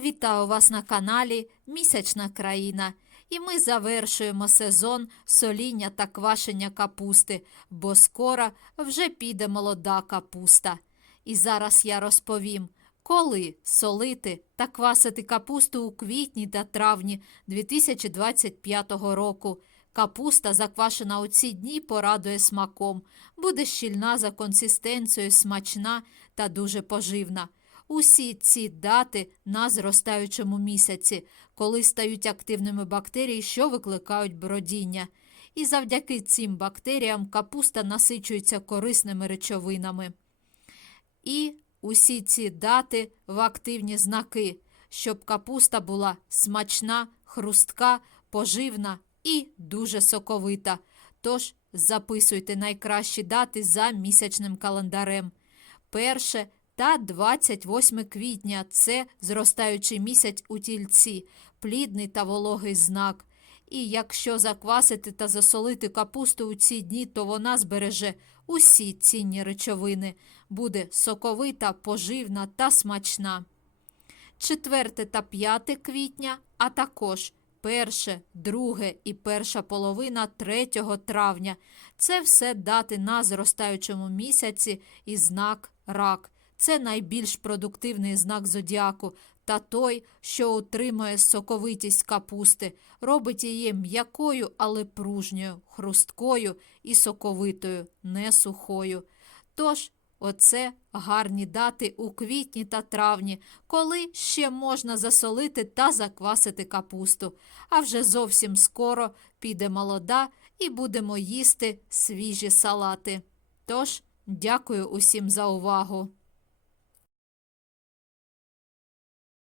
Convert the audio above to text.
Вітаю вас на каналі Місячна країна. І ми завершуємо сезон соління та квашення капусти, бо скоро вже піде молода капуста. І зараз я розповім, коли солити та квасити капусту у квітні та травні 2025 року. Капуста, заквашена у ці дні, порадує смаком, буде щільна за консистенцією, смачна та дуже поживна. Усі ці дати на зростаючому місяці, коли стають активними бактерії, що викликають бродіння. І завдяки цим бактеріям капуста насичується корисними речовинами. І усі ці дати в активні знаки, щоб капуста була смачна, хрустка, поживна і дуже соковита. Тож записуйте найкращі дати за місячним календарем. Перше та 28 квітня це зростаючий місяць у тільці, плідний та вологий знак. І якщо заквасити та засолити капусту у ці дні, то вона збереже усі цінні речовини, буде соковита, поживна та смачна. 4 та 5 квітня, а також 1, 2 і перша половина 3 травня. Це все дати на зростаючому місяці і знак рак. Це найбільш продуктивний знак зодіаку та той, що утримує соковитість капусти, робить її м'якою, але пружньою, хрусткою і соковитою, не сухою. Тож, оце гарні дати у квітні та травні, коли ще можна засолити та заквасити капусту. А вже зовсім скоро піде молода і будемо їсти свіжі салати. Тож, дякую усім за увагу.